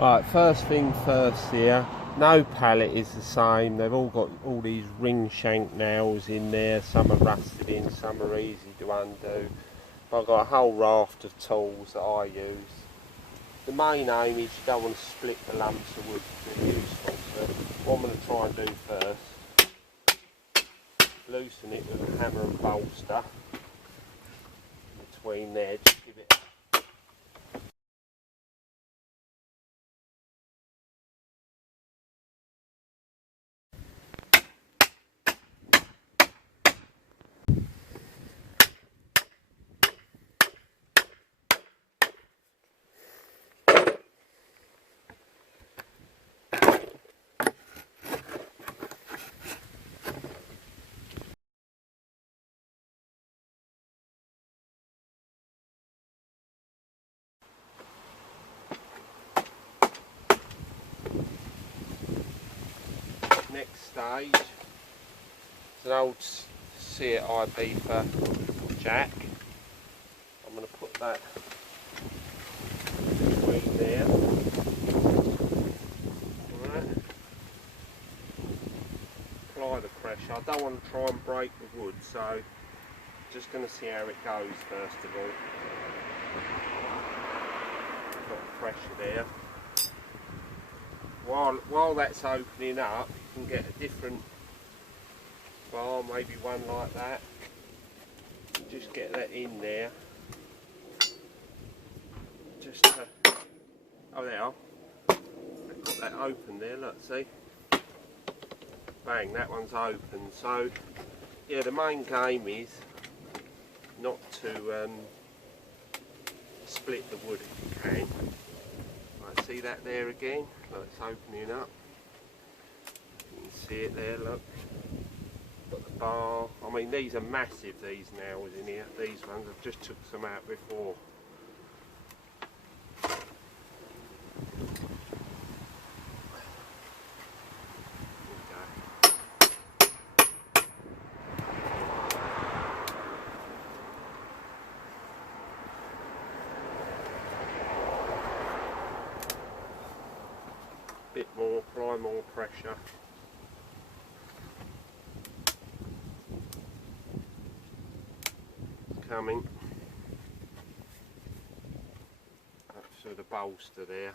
Right, first thing first here, no pallet is the same. They've all got all these ring shank nails in there. Some are rusted in, some are easy to undo. I've got a whole raft of tools that I use. The main aim is you don't want to split the lumps of wood to be useful. So what I'm going to try and do first, loosen it with a hammer and bolster between there, just give it next stage. It's an old Seat Ibiza jack. I'm going to put that between there. Alright. Apply the pressure. I don't want to try and break the wood, so just going to see how it goes first of all. Got pressure there. While that's opening up, you can get a different bar, maybe one like that. Just get that in there. Just to, oh there, I've got that open there, look, see? Bang, that one's open. So, yeah, the main game is not to split the wood if you can. Right, see that there again? Look, it's opening up. You can see it there, look. Got the bar. I mean, these are massive, these nails in here. These ones, I've just took some out before. Bit more, apply more pressure. Coming up through the bolster there.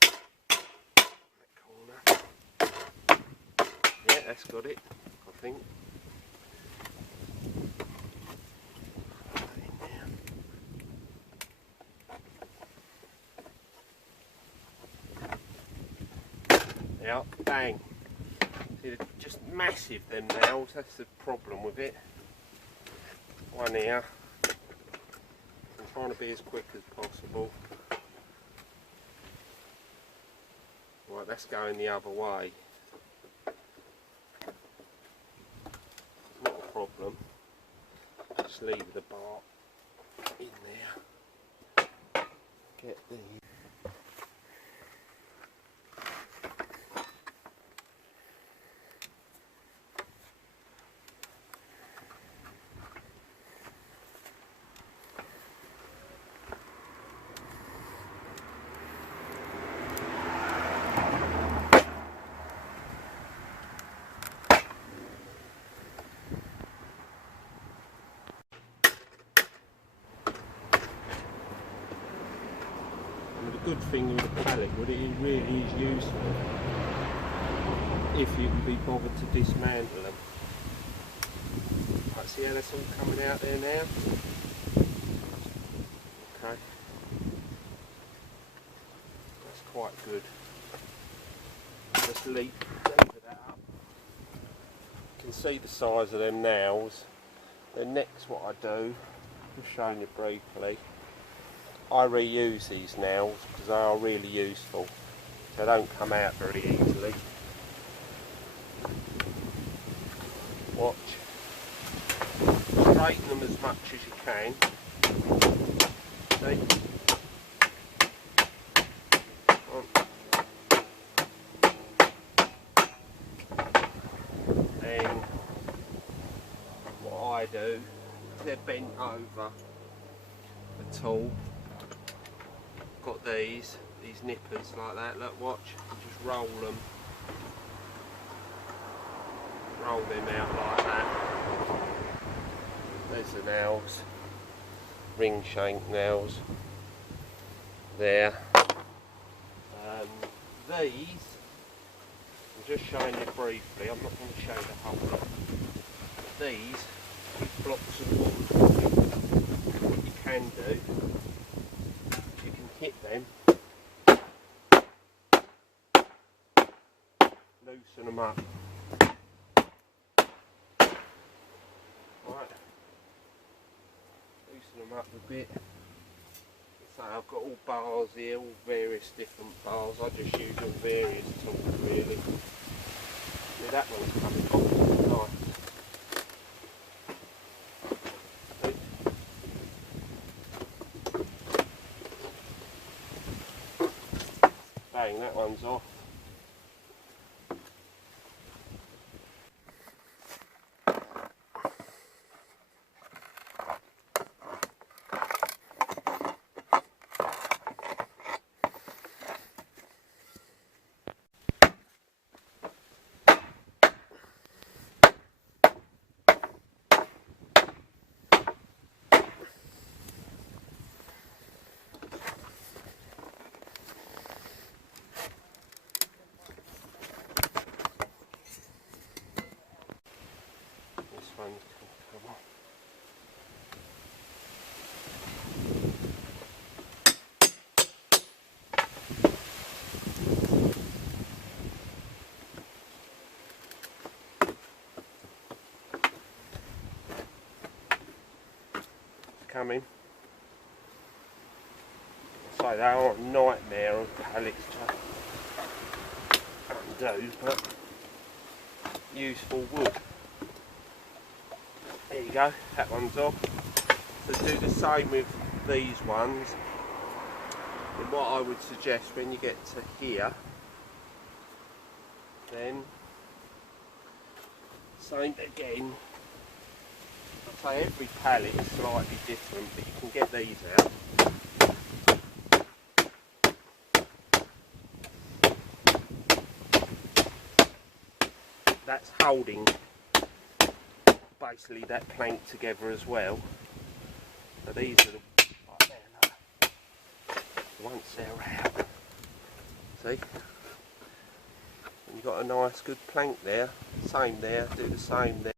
That corner. Yeah, that's got it, I think. Put that in there. Yeah, bang. See, they're just massive, them nails. That's the problem with it. One here. I'm trying to be as quick as possible. Right, that's going the other way. Not a problem. Just leave the bar in there. Get the good thing with a pallet wood, it really is useful if you can be bothered to dismantle them. Right, see how that's all coming out there now? Okay. That's quite good. Just lever that up. You can see the size of them nails. Then next what I do, just showing you briefly, I reuse these nails because they are really useful. They don't come out very easily. Watch. Straighten them as much as you can. See? Then what I do, they're bent over the tool. Got these, these nippers like that. Look, watch, and just roll them. Roll them out like that. There's the nails, ring shank nails there. These, I'm just showing you briefly, I'm not going to show the whole lot. These blocks of wood, what you can do, you can hit them, loosen them up. Right, loosen them up a bit. So I've got all bars here, all various different bars. I just use all various tools really. See, that one's coming off. Nice. Bang, that one's off. One can come on. It's coming. So they are a nightmare of pallets to undo, but useful wood. There you go, that one's off. So do the same with these ones. And what I would suggest when you get to here, then same again. I'd say every pallet is slightly different, but you can get these out. That's holding basically that plank together as well. But these are like there, once they're out, see, and you've got a nice good plank there. Same there, do the same there.